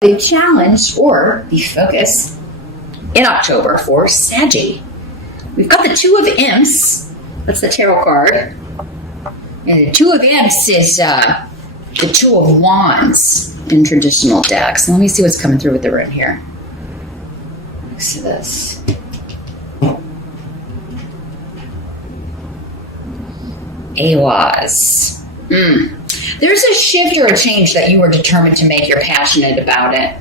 The challenge or the focus in October for Saggy. We've got the Two of Imps. That's the tarot card. And the Two of Imps is the Two of Wands in traditional decks. Let me see what's coming through with the rune here. Next to this. Awaz. There's a shift or a change that you are determined to make. You're passionate about it.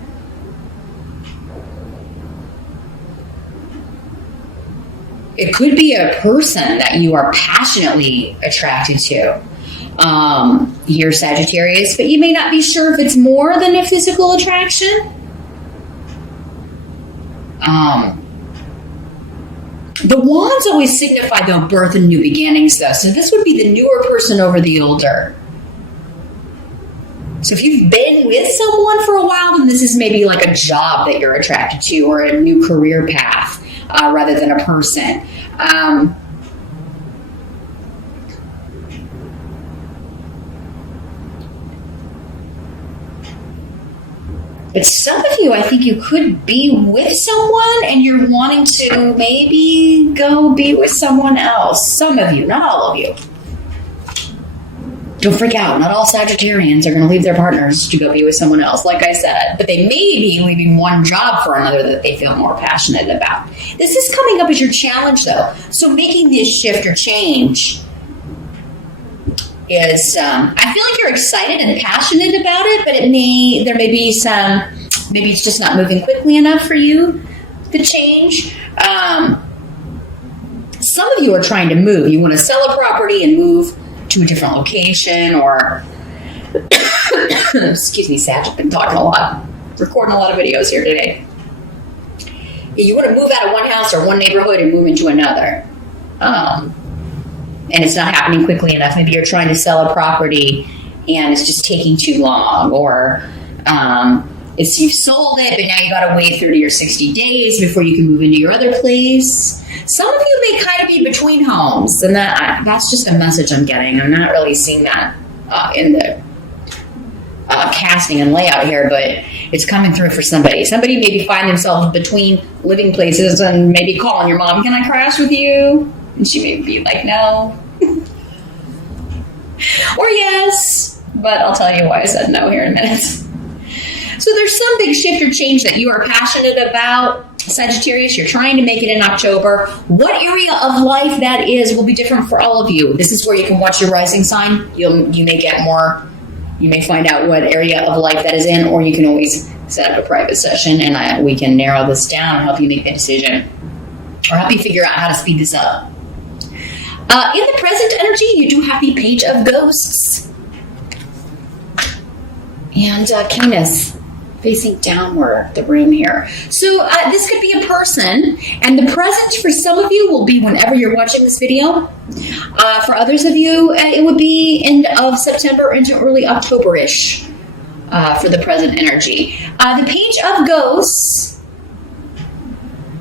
It could be a person that you are passionately attracted to. You're Sagittarius, but you may not be sure if it's more than a physical attraction. The wands always signify the birth and new beginnings, though. So this would be the newer person over the older. So if you've been with someone for a while, then this is maybe like a job that you're attracted to or a new career path rather than a person. But some of you, I think you could be with someone and you're wanting to maybe go be with someone else. Some of you, not all of you. Don't freak out. Not all Sagittarians are going to leave their partners to go be with someone else, like I said. But they may be leaving one job for another that they feel more passionate about. This is coming up as your challenge, though. So making this shift or change is, I feel like you're excited and passionate about it, but there may be some, maybe it's just not moving quickly enough for you to change. Some of you are trying to move. You want to sell a property and move to a different location, or excuse me, Sag, I've been talking a lot, recording a lot of videos here today. You want to move out of one house or one neighborhood and move into another. And it's not happening quickly enough. Maybe you're trying to sell a property and it's just taking too long, or it's you've sold it, but now you got to wait 30 or 60 days before you can move into your other place. Some of you may kind of be between homes, and that's just a message I'm getting. I'm not really seeing that in the casting and layout here, but it's coming through for somebody. Somebody maybe find themselves between living places and maybe calling your mom, "Can I crash with you?" And she may be like, "No." Or yes, but I'll tell you why I said no here in a minute. So there's some big shift or change that you are passionate about. Sagittarius, you're trying to make it in October. What area of life that is will be different for all of you. This is where you can watch your rising sign. You may get more. You may find out what area of life that is in, or you can always set up a private session and we can narrow this down and help you make a decision or help you figure out how to speed this up. In the present energy, you do have the Page of Ghosts and Canis facing downward, the room here. So this could be a person, and the present for some of you will be whenever you're watching this video. For others of you, it would be end of September into early October-ish for the present energy. The Page of Ghosts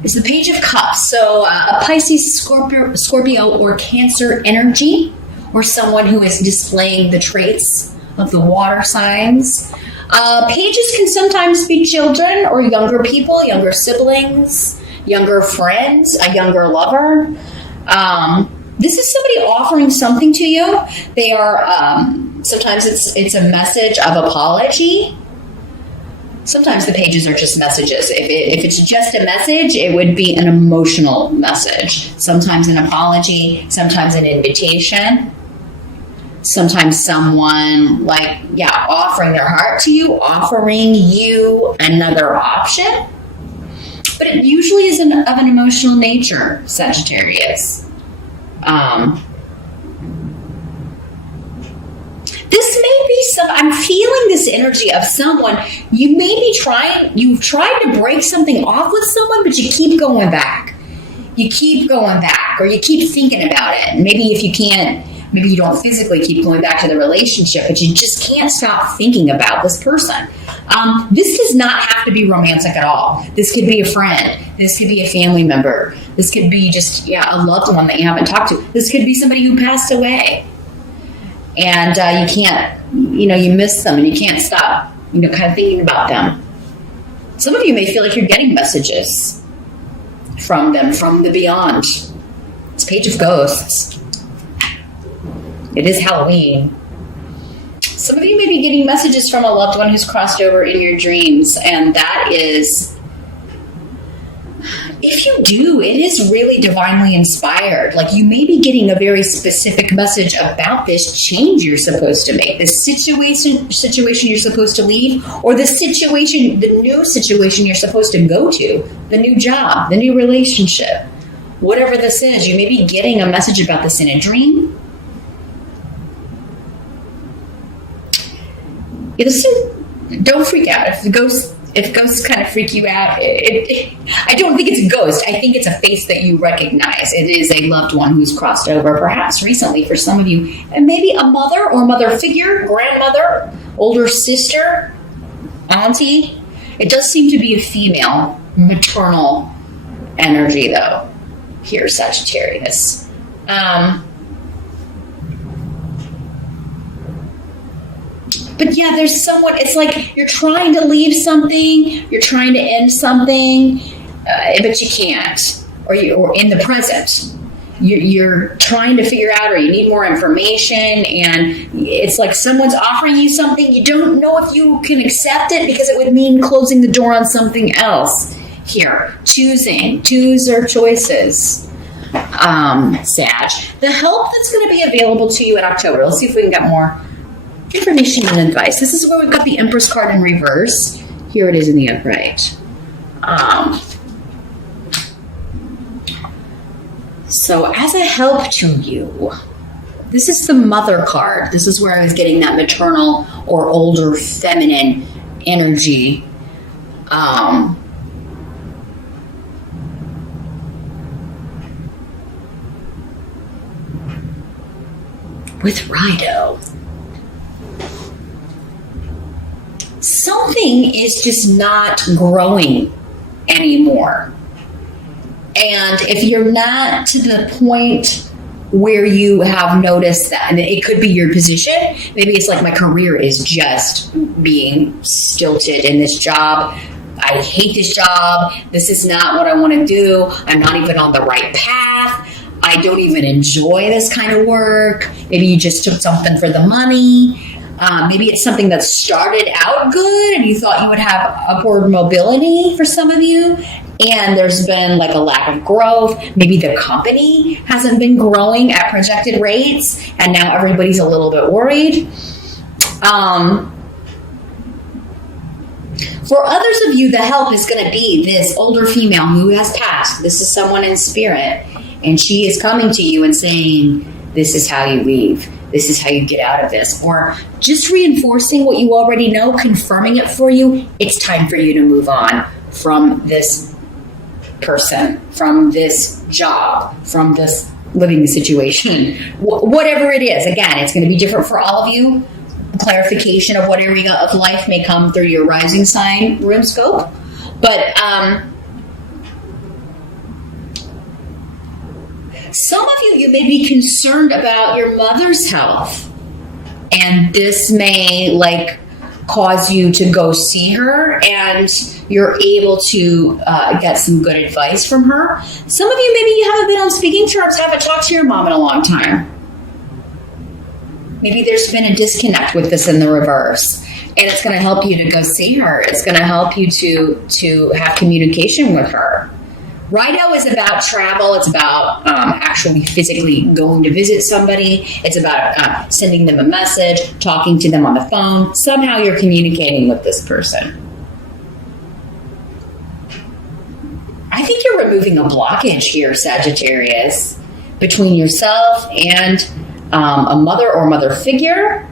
is the Page of Cups. So a Pisces, Scorpio, or Cancer energy, or someone who is displaying the traits of the water signs. Pages can sometimes be children or younger people, younger siblings, younger friends, a younger lover. This is somebody offering something to you. They are, sometimes it's a message of apology. Sometimes the pages are just messages. If it's just a message, it would be an emotional message. Sometimes an apology, sometimes an invitation. Sometimes someone offering their heart to you, offering you another option. But it usually is of an emotional nature, Sagittarius. This may be I'm feeling this energy of someone, you've tried to break something off with someone, but you keep going back. You keep going back, or you keep thinking about it. Maybe if you can't, maybe you don't physically keep going back to the relationship, but you just can't stop thinking about this person. This does not have to be romantic at all. This could be a friend. This could be a family member. This could be just, a loved one that you haven't talked to. This could be somebody who passed away. And you can't, you miss them and you can't stop, kind of thinking about them. Some of you may feel like you're getting messages from them, from the beyond. It's Page of Ghosts. It is Halloween. Some of you may be getting messages from a loved one who's crossed over in your dreams, and that is, if you do, it is really divinely inspired. Like, you may be getting a very specific message about this change you're supposed to make, the situation you're supposed to leave, or the new situation you're supposed to go to, the new job, the new relationship, whatever this is. You may be getting a message about this in a dream. Don't freak out if ghosts kind of freak you out. I don't think it's a ghost. I think it's a face that you recognize. It is a loved one who's crossed over, perhaps recently for some of you, and maybe a mother or mother figure, grandmother, older sister, auntie. It does seem to be a female, maternal energy, though, here, Sagittarius. But yeah, there's someone, it's like you're trying to leave something, you're trying to end something, but you can't. Or in the present, you're trying to figure out, or you need more information, and it's like someone's offering you something. You don't know if you can accept it because it would mean closing the door on something else here. Choose or choices. Sag. The help that's going to be available to you in October. Let's see if we can get more information and advice. This is where we've got the Empress card in reverse. Here it is in the upright. So as a help to you, this is the Mother card. This is where I was getting that maternal or older feminine energy. With Rido. Something is just not growing anymore. And if you're not to the point where you have noticed that, and it could be your position, maybe it's like, my career is just being stilted in this job. I hate this job. This is not what I want to do. I'm not even on the right path. I don't even enjoy this kind of work. Maybe you just took something for the money. Maybe it's something that started out good and you thought you would have upward mobility for some of you, and there's been like a lack of growth. Maybe the company hasn't been growing at projected rates, and now everybody's a little bit worried. For others of you, the help is going to be this older female who has passed. This is someone in spirit, and she is coming to you and saying, this is how you leave. This is how you get out of this. Or just reinforcing what you already know, confirming it for you. It's time for you to move on from this person, from this job, from this living situation. Whatever it is. Again, it's going to be different for all of you. Clarification of what area of life may come through your rising sign room scope. But some of you may be concerned about your mother's health, and this may cause you to go see her, and you're able to get some good advice from her. Some of you, maybe you haven't been on speaking terms, haven't talked to your mom in a long time. Maybe there's been a disconnect with this in the reverse, and it's going to help you to go see her. It's going to help you to have communication with her. Rido is about travel. It's about actually physically going to visit somebody. It's about sending them a message, talking to them on the phone. Somehow you're communicating with this person. I think you're removing a blockage here, Sagittarius, between yourself and a mother or mother figure.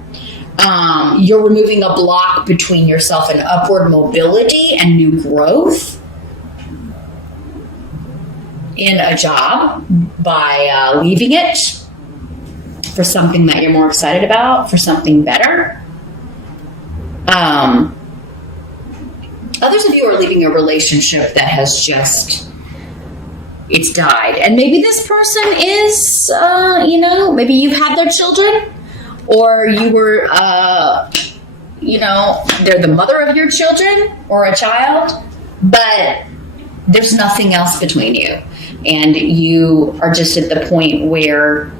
You're removing a block between yourself and upward mobility and new growth in a job by leaving it for something that you're more excited about, for something better. Others of you are leaving a relationship that has just, it's died. And maybe this person is, maybe you've had their children, or you were, they're the mother of your children or a child. but there's nothing else between you. And you are just at the point where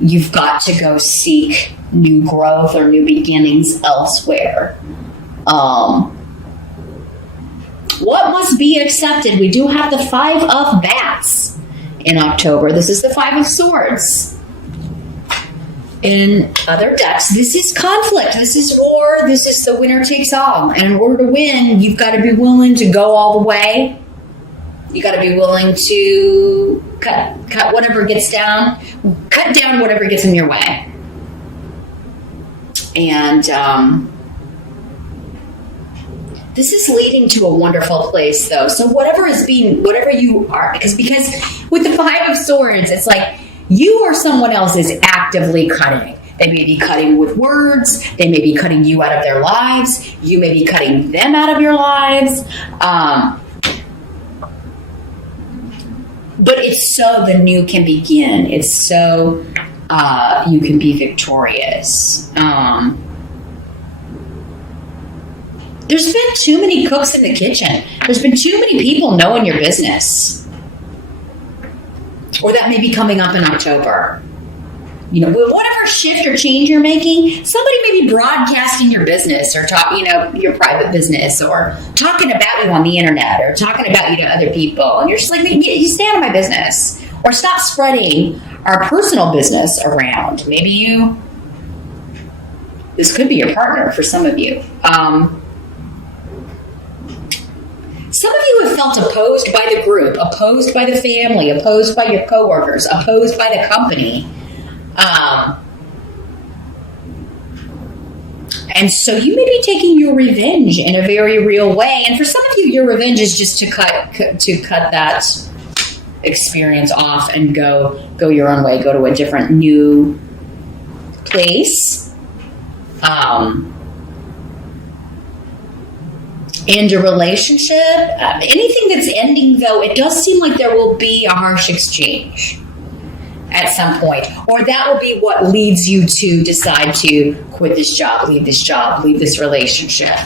you've got to go seek new growth or new beginnings elsewhere. What must be accepted? We do have the 5 of Bats in October. This is the 5 of Swords. In other decks, this is conflict. This is war. This is the winner takes all. And in order to win, you've got to be willing to go all the way. You got to be willing to cut whatever gets down, cut down whatever gets in your way. And this is leading to a wonderful place, though. So whatever you are, because with the 5 of Swords, it's like you or someone else is actively cutting. They may be cutting with words. They may be cutting you out of their lives. You may be cutting them out of your lives. But it's so the new can begin. It's so you can be victorious. There's been too many cooks in the kitchen. There's been too many people knowing your business. Or that may be coming up in October. Whatever shift or change you're making, somebody may be broadcasting your business or your private business, or talking about you on the internet, or talking about you to other people. And you're just like, you stay out of my business. Or stop spreading our personal business around. This could be your partner for some of you. Some of you have felt opposed by the group, opposed by the family, opposed by your coworkers, opposed by the company. And so you may be taking your revenge in a very real way. And for some of you, your revenge is just to cut that experience off and go your own way, go to a different new place. End a relationship. Anything that's ending, though, it does seem like there will be a harsh exchange at some point, or that will be what leads you to decide to quit this job, leave this relationship.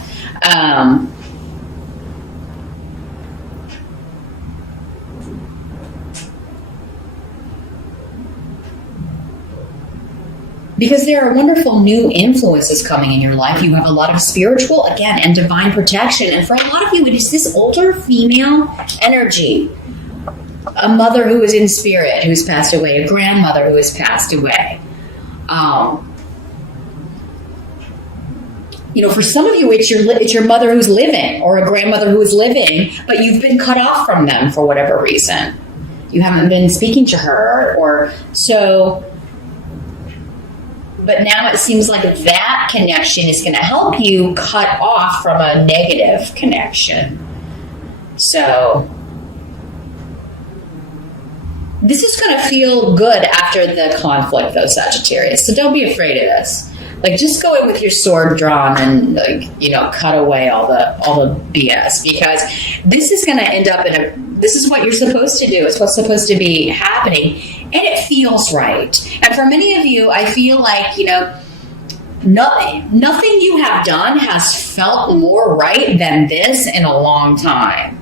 Because there are wonderful new influences coming in your life. You have a lot of spiritual, again, and divine protection. And for a lot of you, it is this older female energy. A mother who is in spirit, who's passed away. A grandmother who has passed away. For some of you, it's your mother who's living, or a grandmother who is living, but you've been cut off from them for whatever reason. You haven't been speaking to her, or so... But now it seems like that connection is going to help you cut off from a negative connection. So this is going to feel good after the conflict, though, Sagittarius. So don't be afraid of this. Just go in with your sword drawn and cut away all the BS, because this is going to end up this is what you're supposed to do. It's what's supposed to be happening, and it feels right. And for many of you, I feel like nothing you have done has felt more right than this in a long time.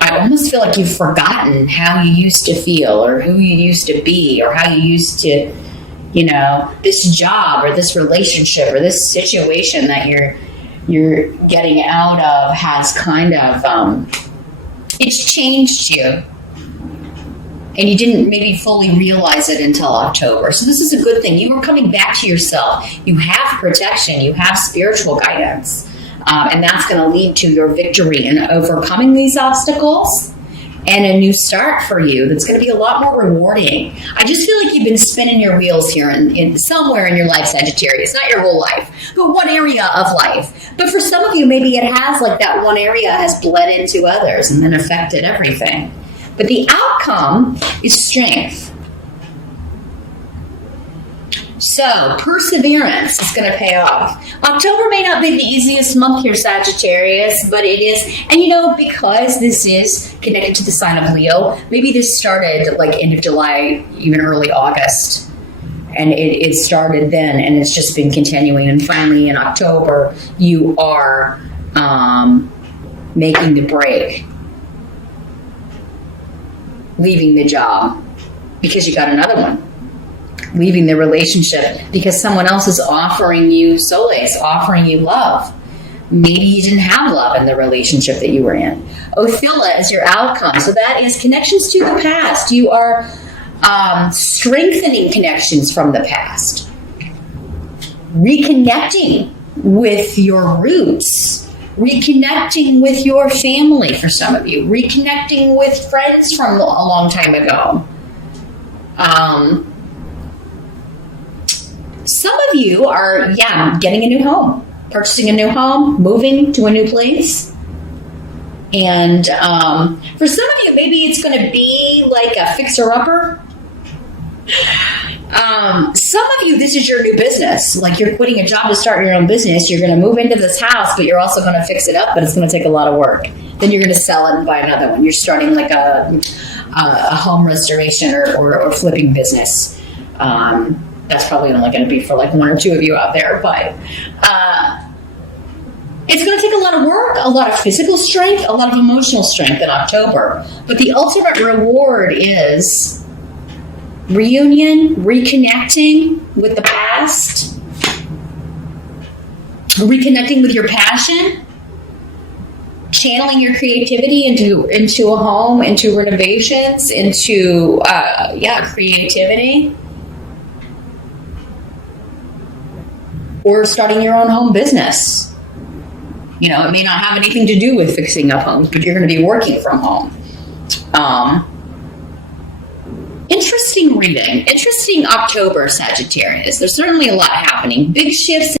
I almost feel like you've forgotten how you used to feel, or who you used to be, or how you used to. This job or this relationship or this situation that you're getting out of has kind of, it's changed you. And you didn't maybe fully realize it until October. So this is a good thing. You are coming back to yourself. You have protection. You have spiritual guidance. And that's going to lead to your victory in overcoming these obstacles. And a new start for you that's going to be a lot more rewarding. I just feel like you've been spinning your wheels here in somewhere in your life, Sagittarius. Not your whole life, but one area of life. But for some of you, maybe it has, that one area has bled into others and then affected everything. But the outcome is strength. So, perseverance is going to pay off. October may not be the easiest month here, Sagittarius, but it is. And because this is connected to the sign of Leo, maybe this started end of July, even early August. And it started then, and it's just been continuing. And finally, in October, you are making the break, leaving the job because you got another one, leaving the relationship because someone else is offering you solace, offering you love. Maybe you didn't have love in the relationship that you were in. Othila is your outcome. So that is connections to the past. You are strengthening connections from the past. Reconnecting with your roots. Reconnecting with your family for some of you. Reconnecting with friends from a long time ago. Some of you are, getting a new home. Purchasing a new home, moving to a new place. And for some of you, maybe it's going to be like a fixer-upper. Some of you, this is your new business. Like you're quitting a job to start your own business. You're going to move into this house, but you're also going to fix it up, but it's going to take a lot of work. Then you're going to sell it and buy another one. You're starting like a home restoration or flipping business. That's probably only going to be for like one or two of you out there, but it's going to take a lot of work, a lot of physical strength, a lot of emotional strength in October. But the ultimate reward is reunion, reconnecting with the past, reconnecting with your passion, channeling your creativity into a home, into renovations, into creativity. Or starting your own home business. You know, it may not have anything to do with fixing up homes, but you're going to be working from home. Interesting reading. Interesting October, Sagittarius. There's certainly a lot happening. Big shifts